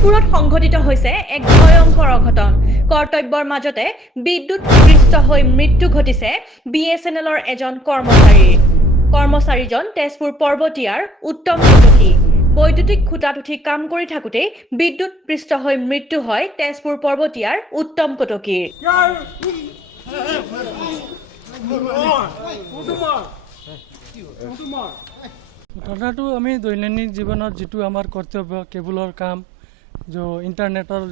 তেজপুৰত সংঘটিত হৈছে এক ভয়ংকৰ অঘটন। কৰ্তব্যৰ মাজতে বিদ্যুৎপৃষ্ট হৈ মৃত্যু ঘটিছে BSNLৰ এজন কৰ্মচাৰীৰ। কৰ্মচাৰীজন তেজপুৰ পৰ্বতীয়াৰ উত্তম কটকী। বৈদ্যুতিক খুঁটাত উঠি কাম কৰি থাকোঁতেই বিদ্যুৎপৃষ্ট হৈ মৃত্যু হয় তেজপুৰ পৰ্বতীয়াৰ উত্তম কটকীৰ। ঘটনাটো আমি দৈনন্দিন জীৱনত যিটো আমাৰ কৰ্তব্য কেবুলৰ কাম ইণ্টাৰনেটৰ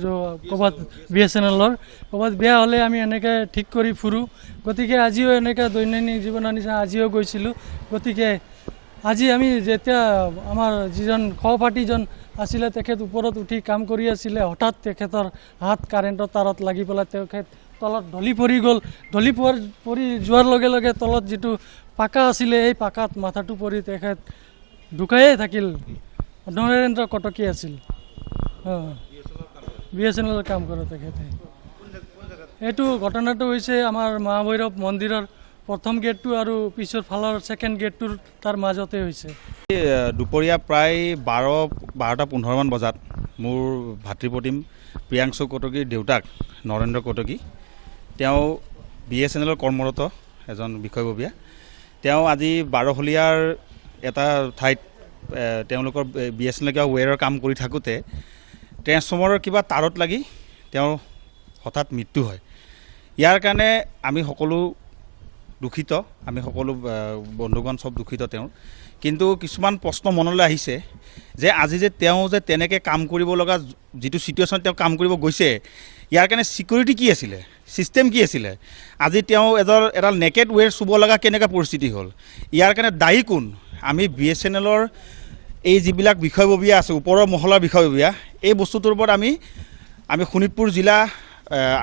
ক'ৰবাত BSNLৰ ক'ৰবাত বেয়া হ'লে আমি এনেকৈ ঠিক কৰি ফুৰোঁ। গতিকে আজিও এনেকৈ দৈনন্দিন জীৱনৰ নিচিনা আজিও গৈছিলোঁ। গতিকে আজি আমি যেতিয়া আমাৰ যিজন সহপাঠীজন আছিলে তেখেত ওপৰত উঠি কাম কৰি আছিলে, হঠাৎ তেখেতৰ হাত কাৰেণ্টৰ তাৰত লাগি পেলাই তেখেত তলত ঢলি পৰি গ'ল। ঢলি পৰি যোৱাৰ লগে লগে তলত যিটো পাকা আছিলে এই পাকাত মাথাটো পৰি তেখেত ঢুকায়ে থাকিল। নৰেন্দ্ৰ কটকী আছিল। BSNLৰ কাম কৰে তেখেতে। এইটো ঘটনাটো হৈছে আমাৰ মহাভৈৰৱ মন্দিৰৰ প্ৰথম গেটটো আৰু পিছৰ ফালৰ ছেকেণ্ড গেটটোৰ তাৰ মাজতে হৈছে। দুপৰীয়া প্ৰায় 12টা 15 মান বজাত মোৰ ভাতৃপ্ৰতিম প্ৰিয়াংশু কটকীৰ দেউতাক নৰেন্দ্ৰ কটকী, তেওঁ BSNLৰ কৰ্মৰত এজন বিষয়ববীয়া। তেওঁ আজি বাৰহলীয়াৰ এটা ঠাইত তেওঁলোকৰ BSNL কিবা ৱেৰৰ কাম কৰি থাকোঁতে ট্ৰেন্সফৰ্মাৰৰ কিবা তাঁৰত লাগি তেওঁৰ হঠাৎ মৃত্যু হয়। ইয়াৰ কাৰণে আমি সকলো দুখিত, আমি সকলো বন্ধুগণ চব দুখিত তেওঁৰ। কিন্তু কিছুমান প্ৰশ্ন মনলৈ আহিছে যে আজি যে তেওঁ যে তেনেকৈ কাম কৰিব লগা যিটো ছিটুৱেশ্যনত তেওঁ কাম কৰিব গৈছে, ইয়াৰ কাৰণে ছিকিউৰিটি কি আছিলে, ছিষ্টেম কি আছিলে? আজি তেওঁ এডাল নেকেড ৱেৰ চুব লগা কেনেকুৱা পৰিস্থিতি হ'ল? ইয়াৰ কাৰণে দায়ী কোন? আমি BSNLৰ এই যিবিলাক বিষয়ববীয়া আছে, ওপৰৰ মহলাৰ বিষয়ববীয়া, এই বস্তুটোৰ ওপৰত আমি শোণিতপুৰ জিলা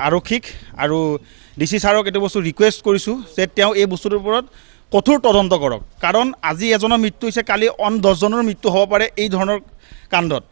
আৰক্ষীক আৰু DC ছাৰক এইটো বস্তু ৰিকুৱেষ্ট কৰিছোঁ যে তেওঁ এই বস্তুটোৰ ওপৰত কঠোৰ তদন্ত কৰক। কাৰণ আজি এজনৰ মৃত্যু হৈছে, কালি 10জনৰ মৃত্যু হ'ব পাৰে এই ধৰণৰ কাণ্ডত।